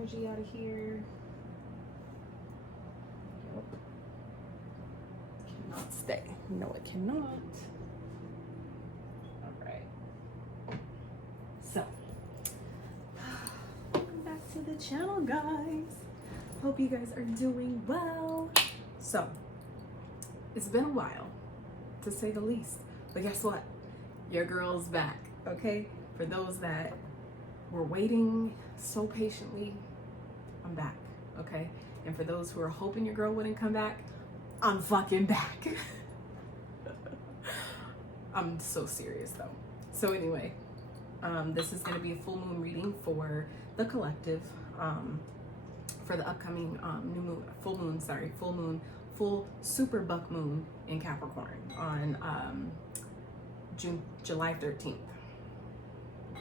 energy out of here. Yep. Cannot stay. No, it cannot. All right. So, welcome back to the channel, guys. Hope you guys are doing well. So, it's been a while, to say the least. But guess what? Your girl's back, okay? For those that were waiting so patiently, I'm back, okay? And for those who are hoping your girl wouldn't come back, I'm fucking back. I'm so serious though. So anyway, this is gonna be a full moon reading for the collective, for the upcoming full super buck moon in Capricorn on July 13th.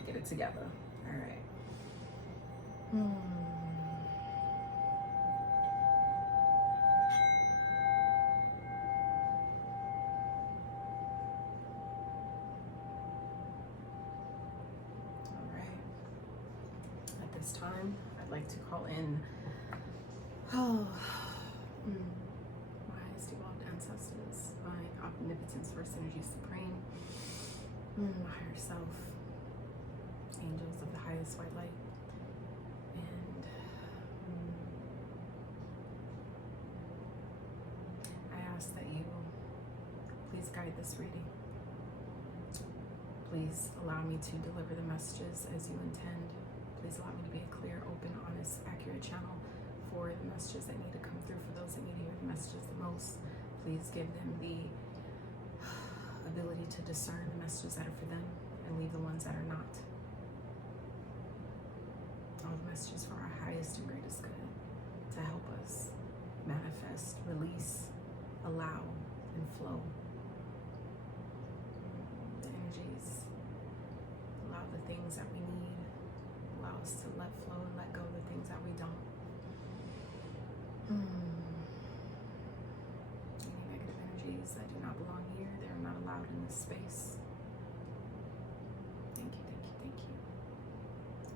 Get it together. All right. All right. At this time, I'd like to call in my highest evolved ancestors, my omnipotence, first energy supreme, my higher self, angels of the highest white light, and I ask that you please guide this reading. Please allow me to deliver the messages as you intend. Please allow me to be a clear, open, honest, accurate channel for the messages that need to come through, for those that need to hear the messages the most. Please give them the ability to discern the messages that are for them and leave the ones that are not. All the messages for our highest and greatest good, to help us manifest, release, allow, and flow the energies, allow the things that we need, allow us to let flow and let go of the things that we don't. Any negative energies that do not belong here, they are not allowed in this space. Thank you, thank you, thank you.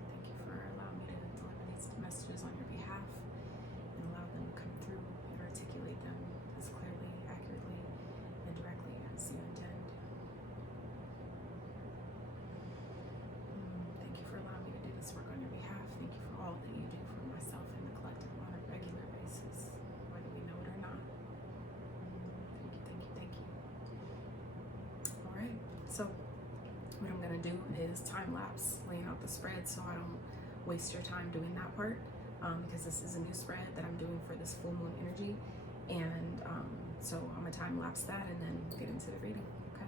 Thank you for allowing me to deliver these messages on your behalf and allow them to come through and articulate them as clearly, accurately, and directly as you intend. Thank you for allowing me to do this work on your behalf. Thank you for all that you do for myself and the collective on a regular basis, whether we know it or not. Thank you, thank you, thank you. All right, so what I'm gonna do is time lapse, laying out the spread so I don't waste your time doing that part, because this is a new spread that I'm doing for this full moon energy, and so I'm gonna time lapse that and then get into the reading. Okay.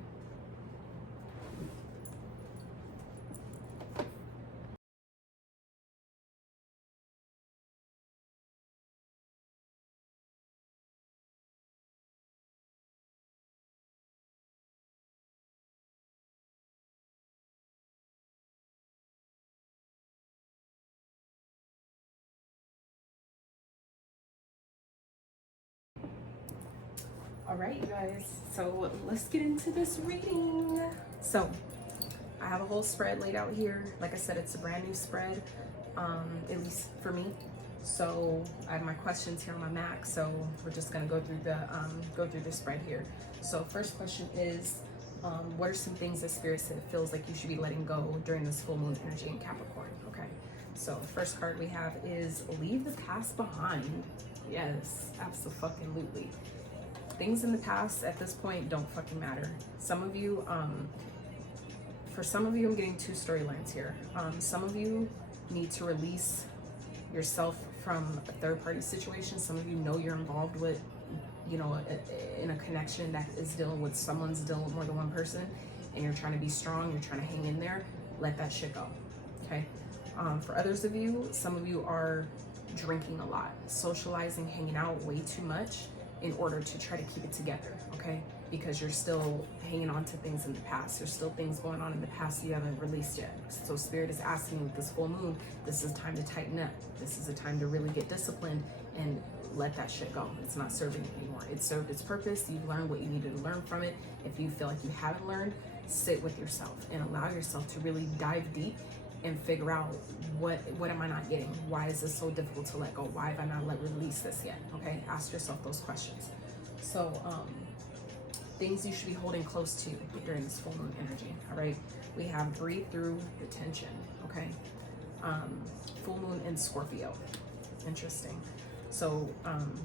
All right, you guys, so let's get into this reading. So I have a whole spread laid out here. Like I said, it's a brand new spread, at least for me. So I have my questions here on my Mac, so we're just gonna go through the spread here. So first question is, what are some things that Spirit said feels like you should be letting go during this full moon energy in Capricorn? Okay, so the first card we have is leave the past behind. Yes, absolutely. Things in the past at this point don't fucking matter. Some of you, for some of you, I'm getting two storylines here. Some of you need to release yourself from a third-party situation. Some of you know you're involved with, you know, in a connection that is dealing with someone's dealing with more than one person, and you're trying to be strong, you're trying to hang in there. Let that shit go, okay? For others of you, some of you are drinking a lot, socializing, hanging out way too much in order to try to keep it together, okay? Because you're still hanging on to things in the past. There's still things going on in the past you haven't released yet. So Spirit is asking you with this full moon, this is time to tighten up. This is a time to really get disciplined and let that shit go. It's not serving you anymore. It served its purpose. You've learned what you needed to learn from it. If you feel like you haven't learned, sit with yourself and allow yourself to really dive deep and figure out what am I not getting? Why is this so difficult to let go? Why have I not released this yet? Okay, ask yourself those questions. So things you should be holding close to during this full moon energy. All right, we have breathe through the tension. Okay, full moon in Scorpio. Interesting. So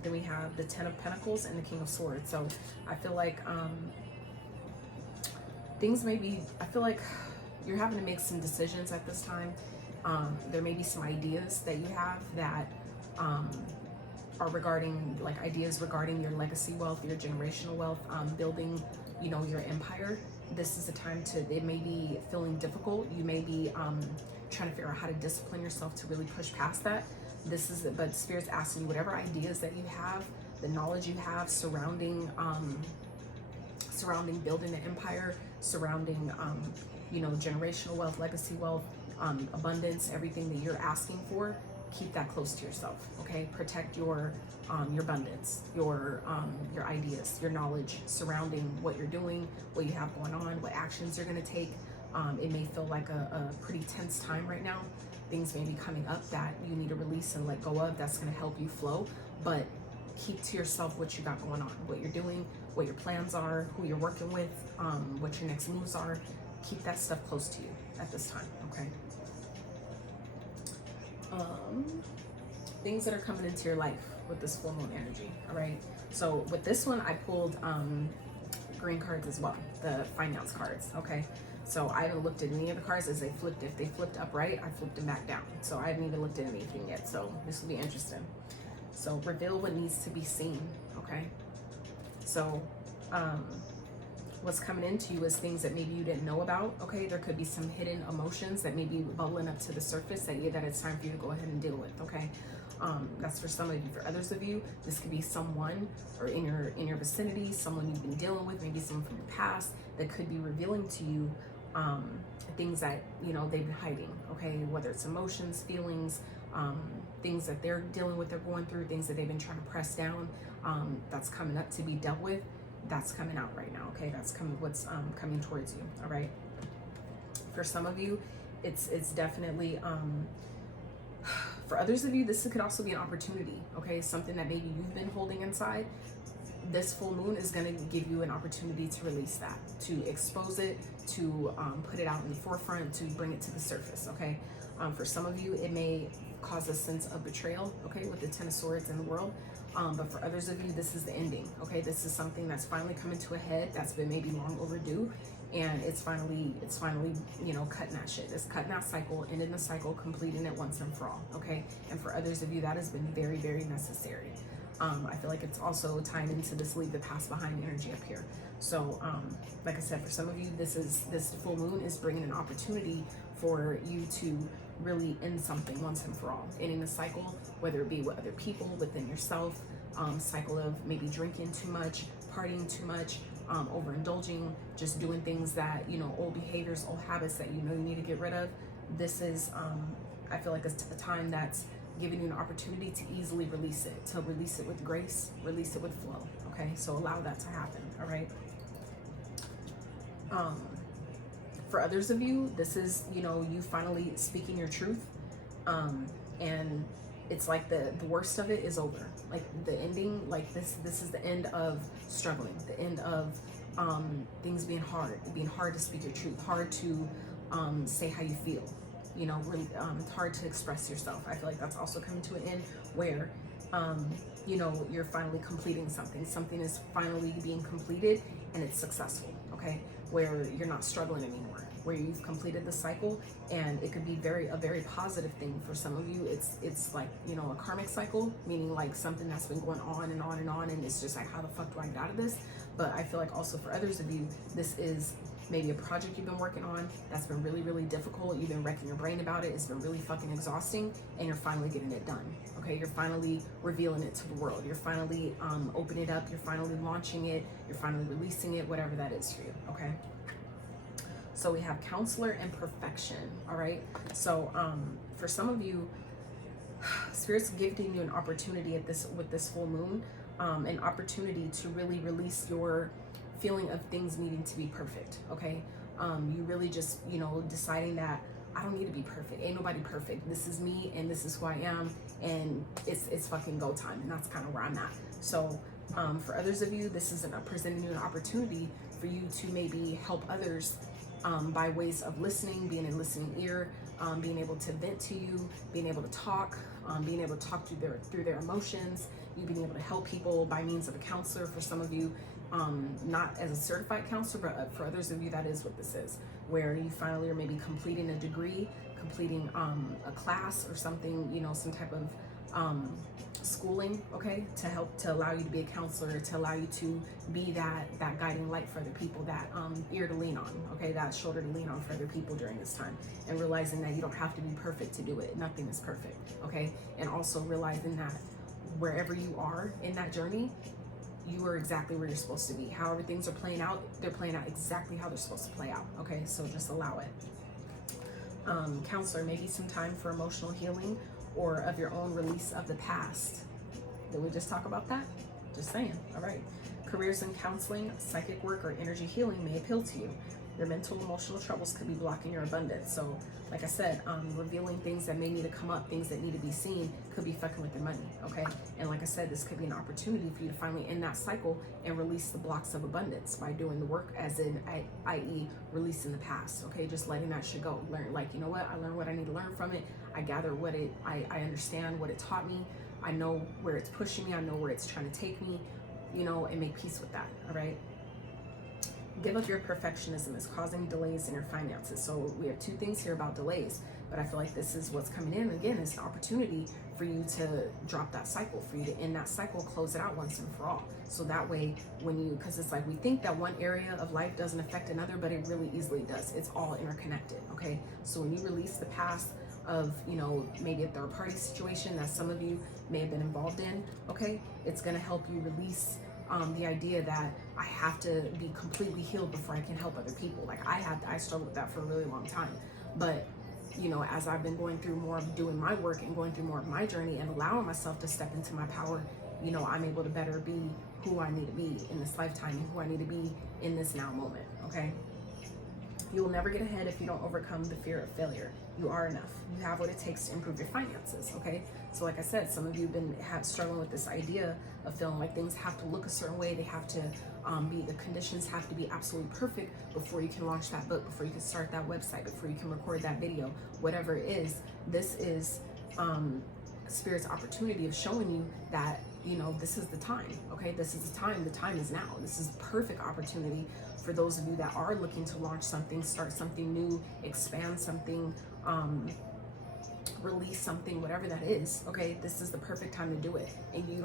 then we have the 10 of Pentacles and the King of Swords. So I feel like things may be, I feel like you're having to make some decisions at this time. There may be some ideas that you have that are regarding, like ideas regarding your legacy wealth, your generational wealth, building, you know, your empire. This is a time to, it may be feeling difficult. You may be trying to figure out how to discipline yourself to really push past that. This is, but Spirit's asking you whatever ideas that you have, the knowledge you have surrounding surrounding building an empire, surrounding you know, generational wealth, legacy wealth, abundance, everything that you're asking for, keep that close to yourself. Okay, protect your abundance, your ideas, your knowledge surrounding what you're doing, what you have going on, what actions you're going to take. It may feel like a pretty tense time right now. Things may be coming up that you need to release and let go of. That's going to help you flow, but keep to yourself what you got going on, what you're doing, what your plans are, who you're working with, what your next moves are. Keep that stuff close to you at this time. Okay. Things that are coming into your life with this full moon energy. All right, so with this one I pulled green cards as well, the finance cards. Okay, so I haven't looked at any of the cards as they flipped. If they flipped upright, I flipped them back down, so I haven't even looked at anything yet, so this will be interesting. So reveal what needs to be seen. Okay, so what's coming into you is things that maybe you didn't know about. Okay, there could be some hidden emotions that may be bubbling up to the surface that it's time for you to go ahead and deal with. Okay, that's for some of you. For others of you, this could be someone or in your vicinity, someone you've been dealing with, maybe someone from your past that could be revealing to you things that, you know, they've been hiding. Okay, whether it's emotions, feelings, things that they're dealing with, they're going through, things that they've been trying to press down, that's coming up to be dealt with. That's coming out right now. Okay, that's coming, what's coming towards you. All right, for some of you it's definitely for others of you, this could also be an opportunity. Okay, something that maybe you've been holding inside. This full moon is going to give you an opportunity to release that, to expose it, to put it out in the forefront, to bring it to the surface. Okay, for some of you it may cause a sense of betrayal, okay, with the 10 of Swords in the world. But for others of you, this is the ending. Okay, this is something that's finally coming to a head, that's been maybe long overdue, and it's finally, you know, cutting that shit. It's cutting that cycle, ending the cycle, completing it once and for all. Okay, and for others of you, that has been very, very necessary. I feel like it's also tying into this leave the past behind energy up here. So like I said, for some of you, this full moon is bringing an opportunity for you to really end something once and for all, ending the cycle, whether it be with other people, within yourself, cycle of maybe drinking too much, partying too much, overindulging, just doing things that, you know, old behaviors, old habits that you know you need to get rid of. This is I feel like it's a time that's giving you an opportunity to easily release it, to release it with grace, release it with flow. Okay, so allow that to happen. All right. For others of you, this is, you know, you finally speaking your truth, and it's like the worst of it is over. Like the ending, like this is the end of struggling, the end of things being hard to speak your truth, hard to say how you feel, you know, really, it's hard to express yourself. I feel like that's also coming to an end where you know, you're finally completing something is finally being completed and it's successful. Okay, where you're not struggling anymore, where you've completed the cycle, and it could be a very positive thing. For some of you, it's like, you know, a karmic cycle, meaning like something that's been going on and on and on, and it's just like, how the fuck do I get out of this? But I feel like also for others of you, this is maybe a project you've been working on that's been really, really difficult. You've been wrecking your brain about it. It's been really fucking exhausting, and you're finally getting it done. Okay, you're finally revealing it to the world. You're finally opening it up. You're finally launching it. You're finally releasing it, whatever that is for you. Okay. So we have counselor and perfection. All right. So for some of you, Spirit's giving you an opportunity with this full moon, an opportunity to really release your feeling of things needing to be perfect. Okay, you really just, you know, deciding that I don't need to be perfect. Ain't nobody perfect. This is me and this is who I am, and it's fucking go time. And that's kind of where I'm at. So for others of you, this is presenting you an opportunity for you to maybe help others by ways of listening, being a listening ear, being able to vent to you, being able to talk, being able to talk through their emotions, you being able to help people by means of a counselor. For some of you, not as a certified counselor, but for others of you, that is what this is, where you finally are maybe completing a degree, completing a class or something, you know, some type of schooling, okay, to allow you to be a counselor, to allow you to be that guiding light for other people, that ear to lean on, okay, that shoulder to lean on for other people during this time, and realizing that you don't have to be perfect to do it. Nothing is perfect, okay, and also realizing that wherever you are in that journey, you are exactly where you're supposed to be. However things are playing out, they're playing out exactly how they're supposed to play out, okay, so just allow it. Counselor, maybe some time for emotional healing or of your own release of the past. Did we just talk about that? Just saying. All right. Careers in counseling, psychic work, or energy healing may appeal to you. Your mental, emotional troubles could be blocking your abundance. So, like I said, revealing things that may need to come up, things that need to be seen, could be fucking with your money, okay? And like I said, this could be an opportunity for you to finally end that cycle and release the blocks of abundance by doing the work, as in, i.e., releasing the past, okay? Just letting that shit go. Learn, like, you know what? I learned what I need to learn from it. I gather what I understand what it taught me. I know where it's pushing me. I know where it's trying to take me, you know, and make peace with that, all right? Give up your perfectionism is causing delays in your finances. So we have two things here about delays, but I feel like this is what's coming in. Again, it's an opportunity for you to drop that cycle, for you to end that cycle, close it out once and for all. So that way, because it's like we think that one area of life doesn't affect another, but it really easily does. It's all interconnected, okay? So when you release the past of, you know, maybe a third party situation that some of you may have been involved in, okay, it's going to help you release the idea that I have to be completely healed before I can help other people. Like I struggled with that for a really long time. But, you know, as I've been going through more of doing my work and going through more of my journey and allowing myself to step into my power, you know, I'm able to better be who I need to be in this lifetime and who I need to be in this now moment, okay? You will never get ahead if you don't overcome the fear of failure. You are enough. You have what it takes to improve your finances, okay? So like I said, some of you have struggling with this idea of feeling like things have to look a certain way. They have to the conditions have to be absolutely perfect before you can launch that book, before you can start that website, before you can record that video, whatever it is. This is Spirit's opportunity of showing you that, you know, this is the time, okay? This is the time is now. This is perfect opportunity for those of you that are looking to launch something, start something new, expand something, release something, whatever that is, okay? This is the perfect time to do it. And it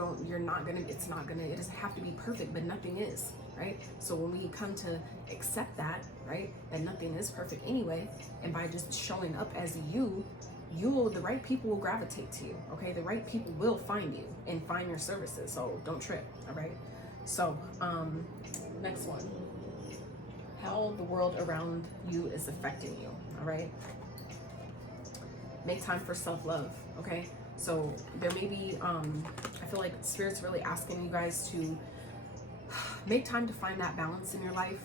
doesn't have to be perfect, but nothing is, right? So when we come to accept that, right, that nothing is perfect anyway, and by just showing up as the right people will gravitate to you, okay? The right people will find you and find your services, so don't trip, all right? So, next one. How the world around you is affecting you, all right? Make time for self-love, okay? So there may be, I feel like Spirit's really asking you guys to make time to find that balance in your life,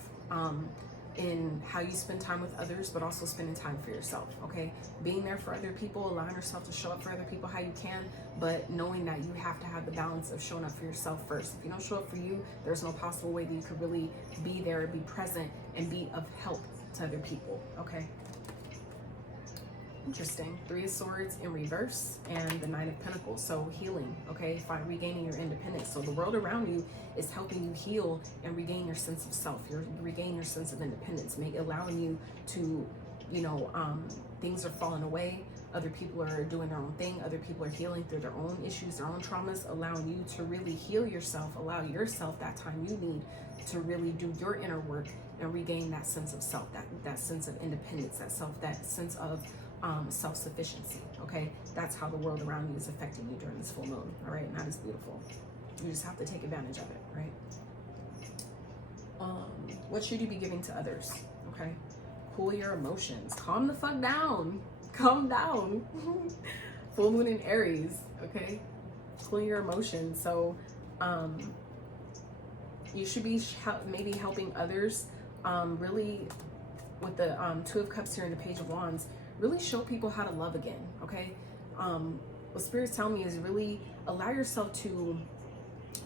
in how you spend time with others, but also spending time for yourself, okay? Being there for other people, allowing yourself to show up for other people how you can, but knowing that you have to have the balance of showing up for yourself first. If you don't show up for you, there's no possible way that you could really be there, be present, and be of help to other people, okay? Interesting. 3 of Swords in reverse and the 9 of Pentacles. So healing, okay? Regaining your independence. So the world around you is helping you heal and regain your sense of self. You're regain your sense of independence, allowing you to, you know, things are falling away. Other people are doing their own thing. Other people are healing through their own issues, their own traumas, allowing you to really heal yourself, allow yourself that time you need to really do your inner work and regain that sense of self, that sense of independence, that sense of self-sufficiency, okay? That's how the world around you is affecting you during this full moon, all right? And that is beautiful. You just have to take advantage of it, right? What should you be giving to others, okay? Cool your emotions. Calm the fuck down. Calm down. Full moon in Aries, okay? Cool your emotions. So, you should be maybe helping others, really with the 2 of Cups here and the Page of Wands, really show people how to love again, okay? What Spirit's telling me is really allow yourself to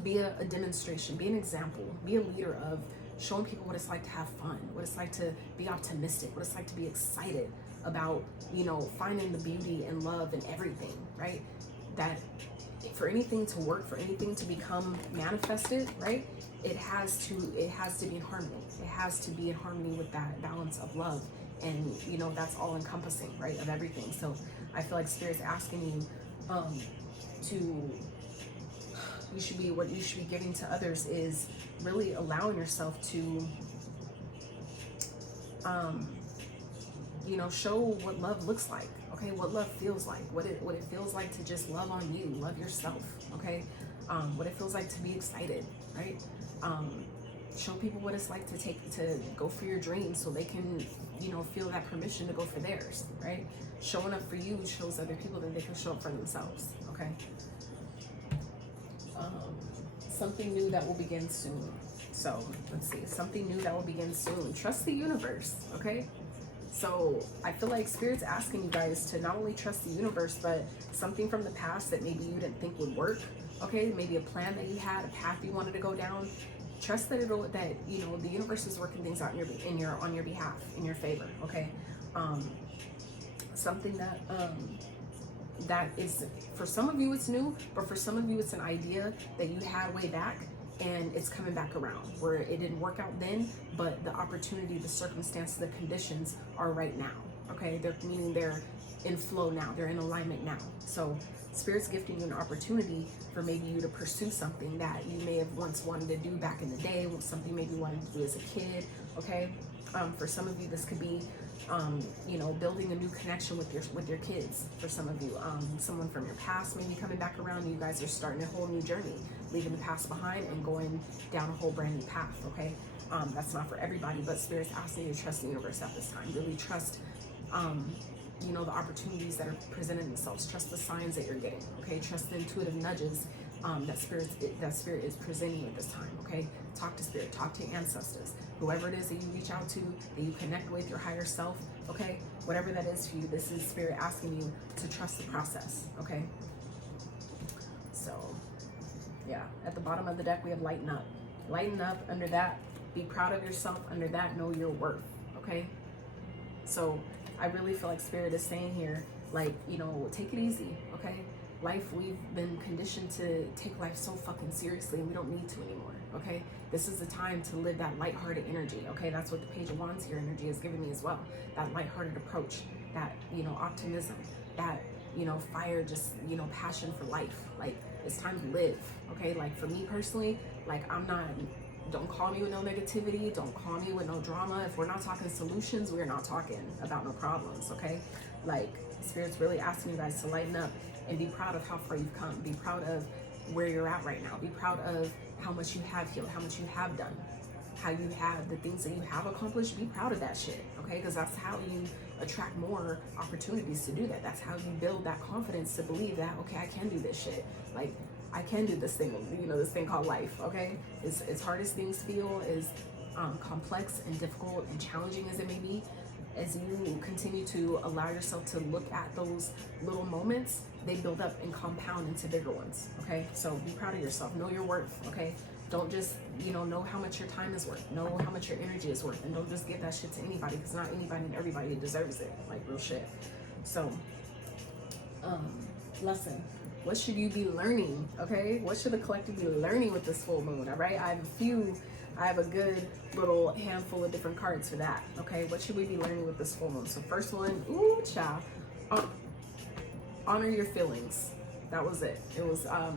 be a demonstration, be an example, be a leader of showing people what it's like to have fun, what it's like to be optimistic, what it's like to be excited about, you know, finding the beauty and love in everything, right? That for anything to work, for anything to become manifested, right? It has to be in harmony. It has to be in harmony with that balance of love. And, you know, that's all encompassing, right, of everything. So I feel like Spirit's asking you what you should be giving to others is really allowing yourself to, you know, show what love looks like, okay? What love feels like, what it feels like to just love on you, love yourself, okay? What it feels like to be excited, right? Show people what it's like to go for your dreams so they can, you know, feel that permission to go for theirs, right? Showing up for you shows other people that they can show up for themselves, okay? Something new that will begin soon. So let's see, something new that will begin soon. Trust the universe, okay? So I feel like Spirit's asking you guys to not only trust the universe, but something from the past that maybe you didn't think would work, okay? Maybe a plan that you had, a path you wanted to go down. Trust that you know, the universe is working things out on your behalf, in your favor, okay? Something that that is, for some of you it's new, but for some of you it's an idea that you had way back and it's coming back around, where it didn't work out then, but the opportunity, the circumstances, the conditions are right now, okay? Meaning they're in flow now, they're in alignment now. So Spirit's gifting you an opportunity for maybe you to pursue something that you may have once wanted to do back in the day, something maybe you wanted to do as a kid, okay? For some of you, this could be, you know, building a new connection with your kids. For some of you, someone from your past maybe coming back around. You guys are starting a whole new journey, leaving the past behind and going down a whole brand new path, okay? That's not for everybody, but Spirit's asking you to trust the universe at this time. Really trust, you know, the opportunities that are presenting themselves. Trust the signs that you're getting, okay? Trust the intuitive nudges that Spirit is presenting you at this time, okay? Talk to Spirit, talk to ancestors, whoever it is that you reach out to, that you connect with, your higher self, okay? Whatever that is for you, this is Spirit asking you to trust the process, okay? So, yeah, at the bottom of the deck, we have lighten up. Lighten up. Under that, be proud of yourself. Under that, know your worth, okay? So I really feel like Spirit is saying here, like, you know, take it easy, okay? Life, we've been conditioned to take life so fucking seriously, and we don't need to anymore, okay? This is the time to live that lighthearted energy, okay? That's what the Page of Wands here energy is giving me as well. That lighthearted approach, that, you know, optimism, that, you know, fire, just, you know, passion for life. Like, it's time to live, okay? Like, for me personally, like, don't call me with no negativity, don't call me with no drama. If we're not talking solutions, we're not talking about no problems, okay? Like, Spirit's really asking you guys to lighten up and be proud of how far you've come. Be proud of where you're at right now. Be proud of how much you have healed, how much you have done, how you have, the things that you have accomplished. Be proud of that shit, okay? Because that's how you attract more opportunities to do that. That's how you build that confidence to believe that, okay, I can do this shit. Like, I can do this thing, you know, this thing called life, okay? As hard as things feel, as complex and difficult and challenging as it may be, as you continue to allow yourself to look at those little moments, they build up and compound into bigger ones, okay? So be proud of yourself, know your worth, okay? Don't just, you know how much your time is worth, know how much your energy is worth, and don't just give that shit to anybody, because not anybody and everybody deserves it, like real shit. So, lesson. What should you be learning, okay? What should the collective be learning with this full moon, all right? I have a good little handful of different cards for that, okay? What should we be learning with this full moon? So first one, ooh, child. Honor your feelings. That was it. It was, I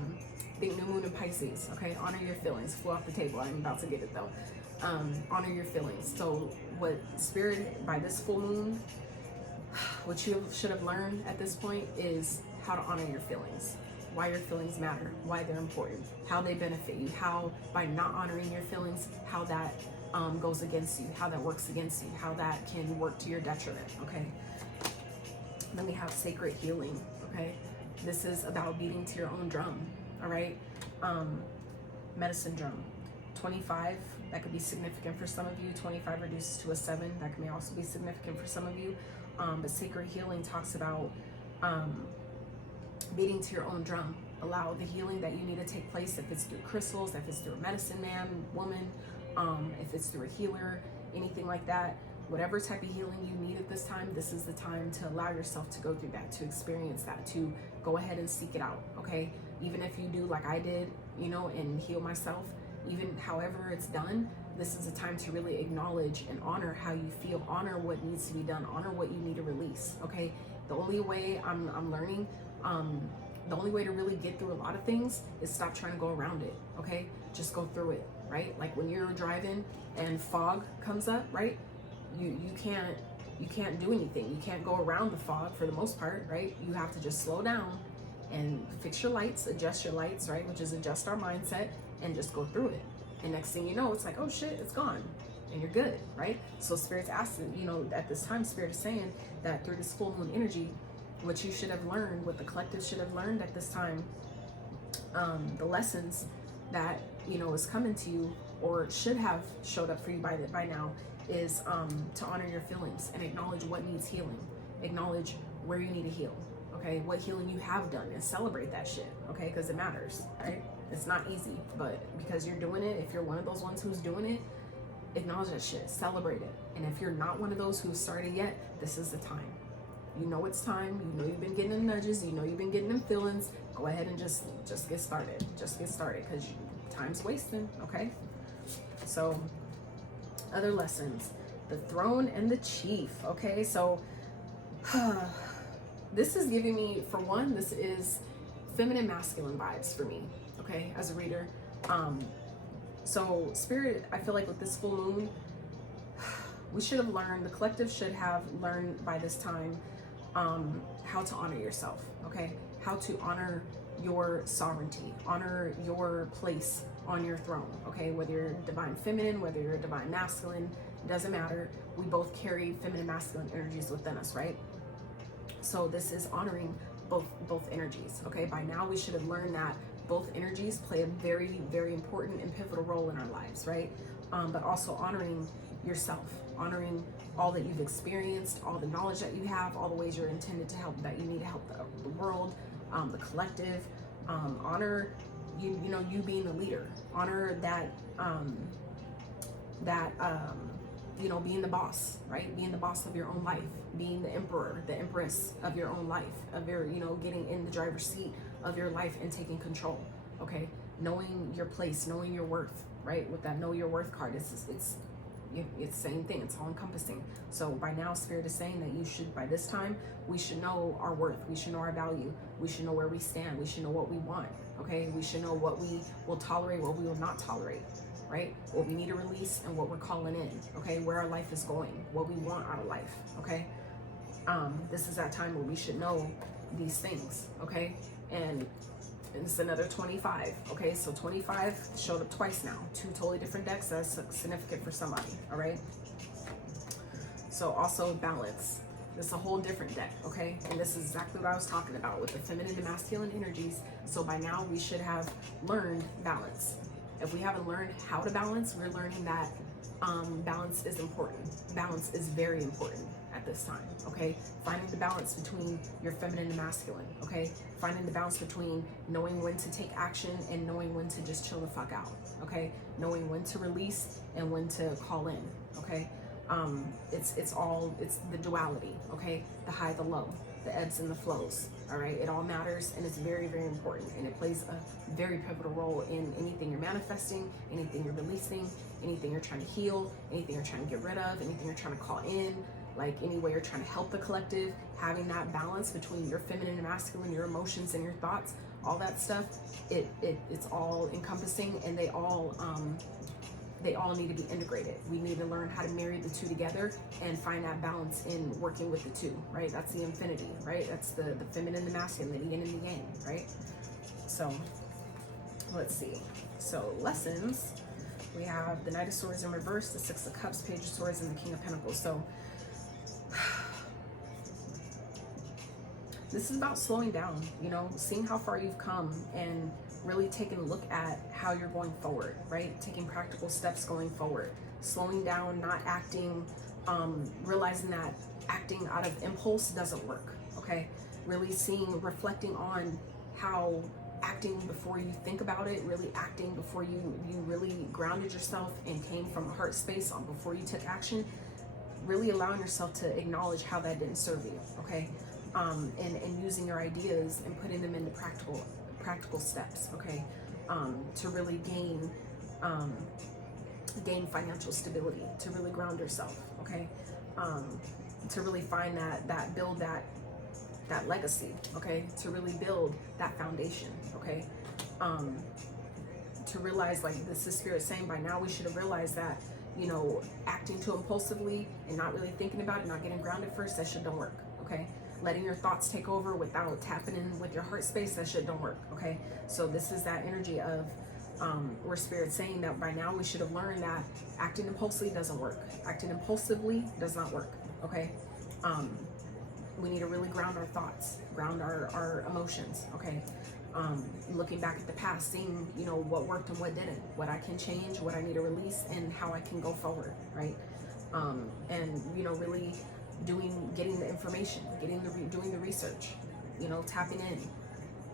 think, new moon in Pisces, okay? Honor your feelings. Flew off the table. I'm about to get it, though. Honor your feelings. So what Spirit, by this full moon, what you should have learned at this point is how to honor your feelings, why your feelings matter, why they're important, how they benefit you, how by not honoring your feelings, how that goes against you, how that works against you, how that can work to your detriment, okay? Then we have sacred healing, okay? This is about beating to your own drum, all right? Medicine drum. 25, that could be significant for some of you. 25 reduces to a 7, that may also be significant for some of you. But sacred healing talks about beating to your own drum. Allow the healing that you need to take place, if it's through crystals, if it's through a medicine man, woman, if it's through a healer, anything like that. Whatever type of healing you need at this time, this is the time to allow yourself to go through that, to experience that, to go ahead and seek it out, okay? Even if you do like I did, you know, and heal myself, even however it's done, this is a time to really acknowledge and honor how you feel, honor what needs to be done, honor what you need to release, okay? The only way I'm learning, the only way to really get through a lot of things is stop trying to go around it, okay? Just go through it, right? Like when you're driving and fog comes up, right? You can't do anything. You can't go around the fog for the most part, right? You have to just slow down and fix your lights, adjust your lights, right? Which is adjust our mindset and just go through it. And next thing you know, it's like, oh shit, it's gone. And you're good, right? So Spirit's asking, you know, at this time, Spirit is saying that through this full moon energy, what you should have learned, what the collective should have learned at this time, the lessons that, you know, is coming to you or should have showed up for you by now is to honor your feelings and acknowledge what needs healing. Acknowledge where you need to heal, okay? What healing you have done, and celebrate that shit, okay? Because it matters, right? It's not easy, but because you're doing it, if you're one of those ones who's doing it, acknowledge that shit, celebrate it. And if you're not one of those who's started yet, this is the time. You know it's time, you know you've been getting them nudges, you know you've been getting them feelings, go ahead and just get started. Just get started, because time's wasting, okay? So, other lessons, the throne and the chief, okay? So, this is giving me, for one, this is feminine, masculine vibes for me, okay, as a reader. So Spirit, I feel like with this full moon, we should have learned, the collective should have learned by this time how to honor yourself, okay? How to honor your sovereignty, honor your place on your throne, okay? Whether you're divine feminine, whether you're divine masculine, it doesn't matter. We both carry feminine, masculine energies within us, right? So this is honoring both energies, okay? By now we should have learned that both energies play a very, very important and pivotal role in our lives, right? But also honoring yourself, honoring all that you've experienced, all the knowledge that you have, all the ways you're intended to help, that you need to help the world, the collective. Honor you know, you being the leader. Honor that you know, being the boss, right? Being the boss of your own life, being the emperor, the empress of your own life, of your, you know, getting in the driver's seat of your life and taking control, okay? Knowing your place, knowing your worth, right? With that know your worth card, it's the same thing, it's all encompassing. So by now, Spirit is saying that you should, by this time, we should know our worth, we should know our value, we should know where we stand, we should know what we want, okay? We should know what we will tolerate, what we will not tolerate, right? What we need to release and what we're calling in, okay? Where our life is going, what we want out of life, okay? This is that time where we should know these things, okay? And it's another 25, okay? So 25 showed up twice now, two totally different decks. That's significant for somebody, all right? So also balance. This is a whole different deck, okay? And this is exactly what I was talking about with the feminine and masculine energies. So by now we should have learned balance. If we haven't learned how to balance, we're learning that balance is important. Balance is very important at this time, okay? Finding the balance between your feminine and masculine, okay? Finding the balance between knowing when to take action and knowing when to just chill the fuck out, okay? Knowing when to release and when to call in, okay? It's the duality, okay? The high, the low, the ebbs and the flows, all right? It all matters, and it's very, very important, and it plays a very pivotal role in anything you're manifesting, anything you're releasing, anything you're trying to heal, anything you're trying to get rid of, anything you're trying to call in, like any way you're trying to help the collective. Having that balance between your feminine and masculine, your emotions and your thoughts, all that stuff, it's all encompassing, and they all need to be integrated. We need to learn how to marry the two together and find that balance in working with the two, right? That's the infinity, right? That's the feminine and the masculine, the yin and the yang, right? So let's see. So lessons, we have the Knight of Swords in reverse, the Six of Cups, Page of Swords, and the King of Pentacles. So this is about slowing down, you know, seeing how far you've come and really taking a look at how you're going forward, right? Taking practical steps going forward, slowing down, not acting, realizing that acting out of impulse doesn't work, okay? Really reflecting on how acting before you think about it, really acting before you really grounded yourself and came from a heart space on before you took action, really allowing yourself to acknowledge how that didn't serve you, okay? And using your ideas and putting them into practical steps, okay? To really gain financial stability, to really ground yourself, okay? To really find build that legacy, okay? To really build that foundation, okay? To realize, like, this is Spirit saying, by now we should have realized that, you know, acting too impulsively and not really thinking about it, not getting grounded first, that shit don't work, okay? Letting your thoughts take over without tapping in with your heart space, that shit don't work, okay? So this is that energy of where Spirit's saying that by now we should have learned that acting impulsively doesn't work. Acting impulsively does not work, okay? We need to really ground our thoughts, ground our emotions, okay? Looking back at the past, seeing, you know, what worked and what didn't, what I can change, what I need to release, and how I can go forward, right? And, you know, really getting the information, doing the research, you know, tapping in,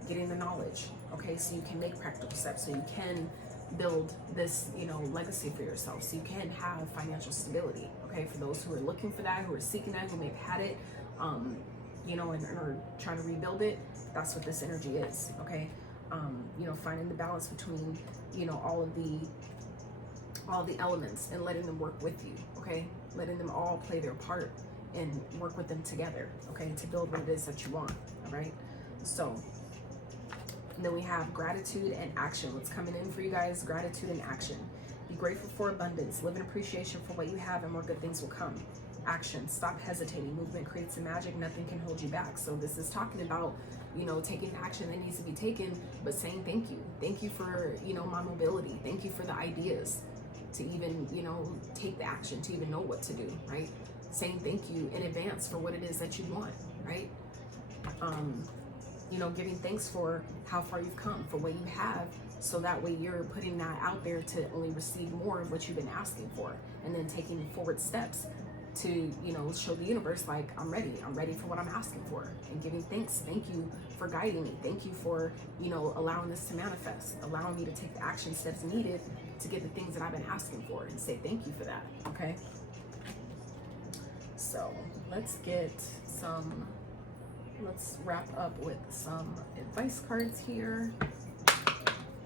getting the knowledge, okay? So you can make practical steps, so you can build this, you know, legacy for yourself, so you can have financial stability, okay? For those who are looking for that, who are seeking that, who may have had it, you know, and are trying to rebuild it, that's what this energy is, okay? You know, finding the balance between, you know, all of the elements and letting them work with you, okay? Letting them all play their part and work with them together, okay? To build what it is that you want, all right? So, and then we have gratitude and action. What's coming in for you guys? Gratitude and action. Be grateful for abundance. Live in appreciation for what you have, and more good things will come. Action. Stop hesitating. Movement creates the magic. Nothing can hold you back. So this is talking about, you know, taking action that needs to be taken, but saying thank you. Thank you for, you know, my mobility. Thank you for the ideas to even, you know, take the action, to even know what to do, right? Saying thank you in advance for what it is that you want, right? You know, giving thanks for how far you've come, for what you have, so that way you're putting that out there to only receive more of what you've been asking for, and then taking forward steps to, you know, show the universe, like, I'm ready for what I'm asking for, and giving thanks. Thank you for guiding me. Thank you for, you know, allowing this to manifest, allowing me to take the action steps needed to get the things that I've been asking for, and say thank you for that, okay? So let's wrap up with some advice cards here.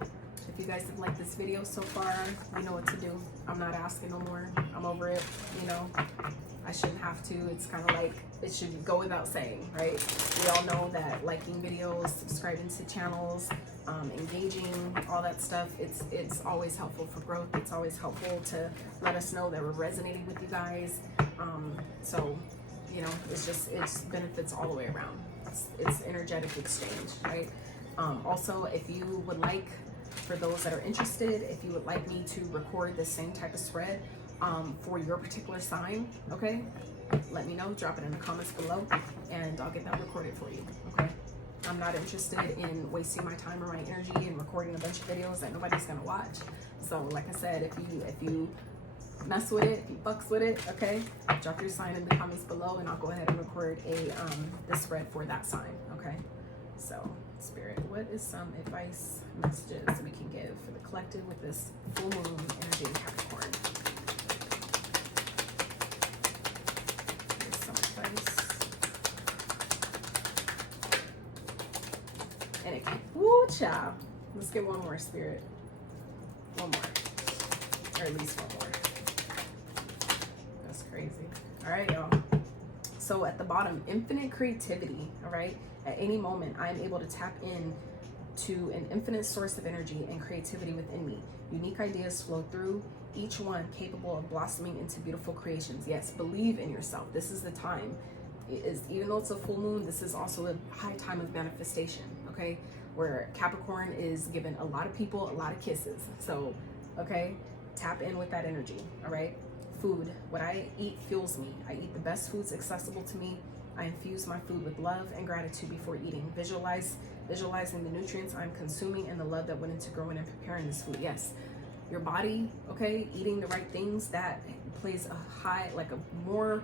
If you guys have liked this video so far, you know what to do. I'm not asking no more. I'm over it, you know. I shouldn't have to. It's kind of like, it should go without saying, right? We all know that liking videos, subscribing to channels, engaging, all that stuff, it's always helpful for growth. It's always helpful to let us know that we're resonating with you guys. So, you know, it's benefits all the way around. It's energetic exchange, right? Also, if you would like, for those that are interested, if you would like me to record the same type of spread for your particular sign, okay, let me know. Drop it in the comments below, and I'll get that recorded for you, okay? I'm not interested in wasting my time or my energy and recording a bunch of videos that nobody's gonna watch. So, like I said, if you mess with it, if you fucks with it, okay, drop your sign in the comments below, and I'll go ahead and record the spread for that sign, okay? So, Spirit, what is some advice messages that we can give for the collective with this full moon energy in Capricorn? Some advice. And it can, woo, child. Let's get one more, Spirit. One more. Or at least one more. That's crazy. All right, y'all. So at the bottom, infinite creativity, all right? At any moment, I am able to tap in to an infinite source of energy and creativity within me. Unique ideas flow through, each one capable of blossoming into beautiful creations. Yes, believe in yourself. This is the time. Even though it's a full moon, this is also a high time of manifestation, okay? Where Capricorn is giving a lot of people a lot of kisses. So, okay, tap in with that energy, all right? Food, what I eat fuels me. I eat the best foods accessible to me. I infuse my food with love and gratitude before eating. Visualizing the nutrients I'm consuming and the love that went into growing and preparing this food. Yes, your body, okay, eating the right things, that plays a high, like a more,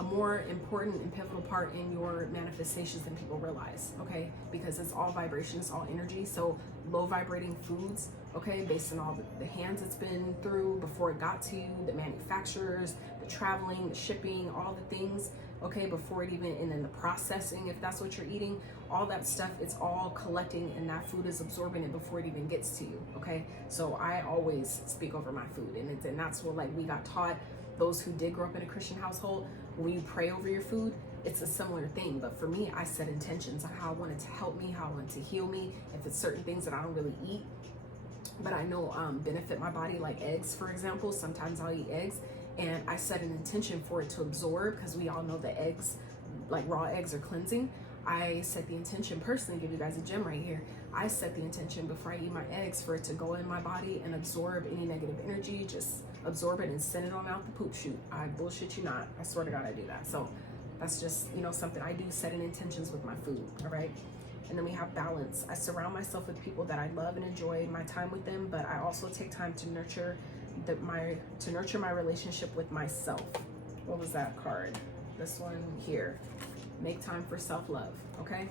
a more important and pivotal part in your manifestations than people realize, okay? Because it's all vibration, it's all energy. So low vibrating foods, okay, based on all the hands it's been through before it got to you, the manufacturers, the traveling, the shipping, all the things, okay, before it even, and then the processing, if that's what you're eating, all that stuff, it's all collecting, and that food is absorbing it before it even gets to you, okay? So I always speak over my food, and that's what, like, we got taught, those who did grow up in a Christian household, when you pray over your food, it's a similar thing. But for me, I set intentions on how I want it to help me, how I want it to heal me. If it's certain things that I don't really eat, but I know benefit my body, like eggs, for example, sometimes I'll eat eggs, and I set an intention for it to absorb, because we all know that eggs, like raw eggs, are cleansing. I set the intention personally, give you guys a gem right here. I set the intention before I eat my eggs for it to go in my body and absorb any negative energy, just absorb it and send it on out the poop chute. I bullshit you not. I swear to God I do that. So that's just, you know, something I do, setting intentions with my food, all right? And then we have balance. I surround myself with people that I love and enjoy my time with them, but I also take time to nurture my relationship with myself. What was that card? This one here. Make time for self-love, okay?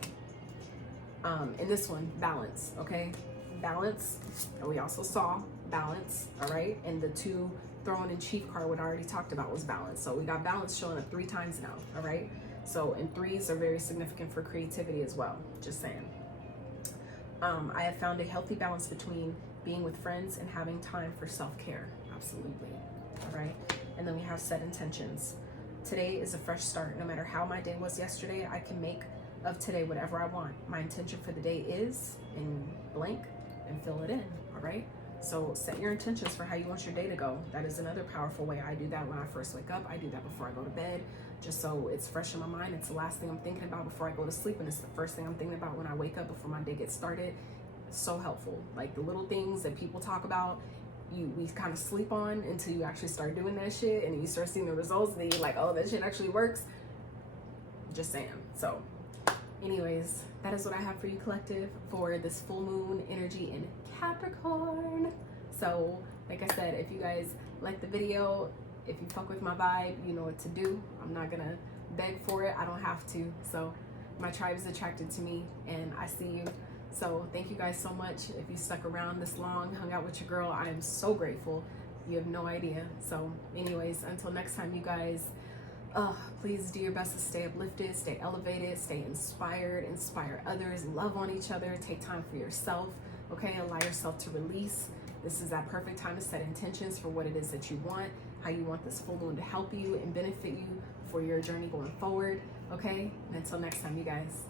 And this one, balance, okay? Balance, and we also saw balance, all right? And the two throne in chief card, what I already talked about, was balance. So we got balance showing up 3 times now, all right? So, and 3s are very significant for creativity as well, just saying. I have found a healthy balance between being with friends and having time for self-care, absolutely, all right? And then we have set intentions. Today is a fresh start. No matter how my day was yesterday, I can make of today whatever I want. My intention for the day is, in blank, and fill it in, all right? So set your intentions for how you want your day to go. That is another powerful way. I do that when I first wake up. I do that before I go to bed, just so it's fresh in my mind. It's the last thing I'm thinking about before I go to sleep, and it's the first thing I'm thinking about when I wake up before my day gets started. It's so helpful. Like the little things that people talk about, we kind of sleep on until you actually start doing that shit, and you start seeing the results, and then you're like, oh, that shit actually works. Just saying. So anyways, that is what I have for you, collective, for this full moon energy in Capricorn. So like I said, if you guys like the video, if you fuck with my vibe, you know what to do. I'm not gonna beg for it. I don't have to. So my tribe is attracted to me, and I see you. So thank you guys so much. If you stuck around this long, hung out with your girl, I am so grateful. You have no idea. So anyways, until next time, you guys, please do your best to stay uplifted, stay elevated, stay inspired, inspire others, love on each other, take time for yourself, okay? Allow yourself to release. This is that perfect time to set intentions for what it is that you want, how you want this full moon to help you and benefit you for your journey going forward, okay? And until next time, you guys.